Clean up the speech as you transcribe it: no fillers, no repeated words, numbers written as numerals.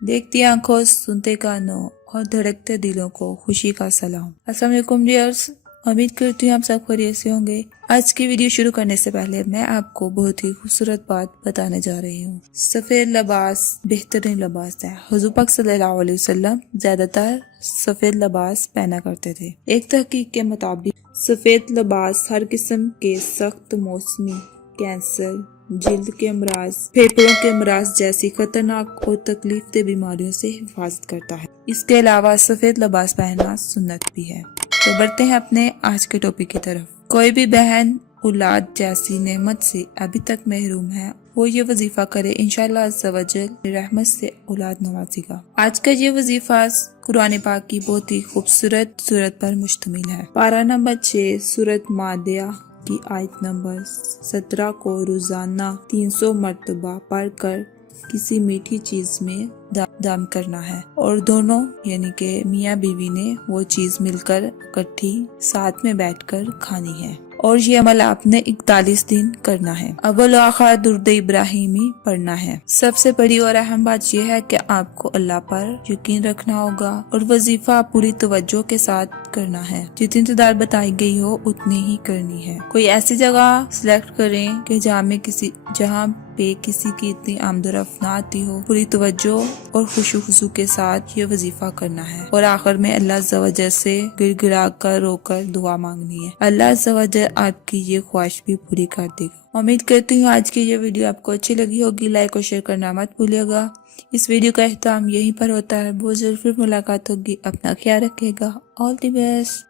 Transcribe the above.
देखती आंखों, सुनते कानों और धड़कते दिलों को खुशी का सलाम। अस्सलाम वालेकुम डियर्स, उम्मीद करती हूँ आप सब खैरियत से होंगे। आज की वीडियो शुरू करने से पहले मैं आपको बहुत ही खूबसूरत बात बताने जा रही हूँ। सफेद लिबास बेहतरीन लिबास है। हुजूर पाक सल्लल्लाहु अलैहि वसल्लम ज्यादातर सफेद लिबास पहना करते थे। एक तहकीक के मुताबिक सफेद लिबास हर किस्म के सख्त मौसमी कैंसर, जिल्द के अमराज, फेफड़ों के अमराज जैसी खतरनाक और तकलीफ दे बीमारियों से हिफाजत करता है। इसके अलावा सफेद लिबास पहनना सुन्नत भी है। तो बढ़ते हैं अपने आज के टॉपिक की तरफ। कोई भी बहन औलाद जैसी नेमत से अभी तक महरूम है, वो ये वजीफा करे, इंशाअल्लाह अज़्ज़ा वजल रहमत से औलाद नवाजेगा। आज का ये वजीफा कुरान पाक की बहुत ही खूबसूरत सूरत पर मुश्तमिल है। पारा नंबर 6 सूरत मादिया की आयत नंबर 17 को रोजाना 300 मरतबा पढ़कर किसी मीठी चीज में दाम करना है और दोनों यानी कि मियाँ बीवी ने वो चीज मिलकर इकट्ठी साथ में बैठकर खानी है और ये अमल आपने 41 दिन करना है। अव्वल आखिर दुरूद इब्राहिमी पढ़ना है। सबसे बड़ी और अहम बात यह है कि आपको अल्लाह पर यकीन रखना होगा और वजीफा पूरी तवज्जो के साथ करना है। जितनी तादाद बताई गई हो उतनी ही करनी है। कोई ऐसी जगह सिलेक्ट करें कि जहाँ पे किसी की इतनी आमदोरफ्त ना आती हो। पूरी तवज्जो और खुशू के साथ ये वजीफा करना है और आखिर में अल्लाह अज़्ज़ा वजल से गिड़गिड़ा कर रोकर दुआ मांगनी है। अल्लाह अज़्ज़ा वजल आपकी ये ख्वाहिश भी पूरी कर देगा। उम्मीद करती हूँ आज की ये वीडियो आपको अच्छी लगी होगी। लाइक और शेयर करना मत भूलिएगा। इस वीडियो का अख्ताम यहीं पर होता है। बहुत जल्द फिर मुलाकात होगी। अपना ख्याल रखिएगा। All the best.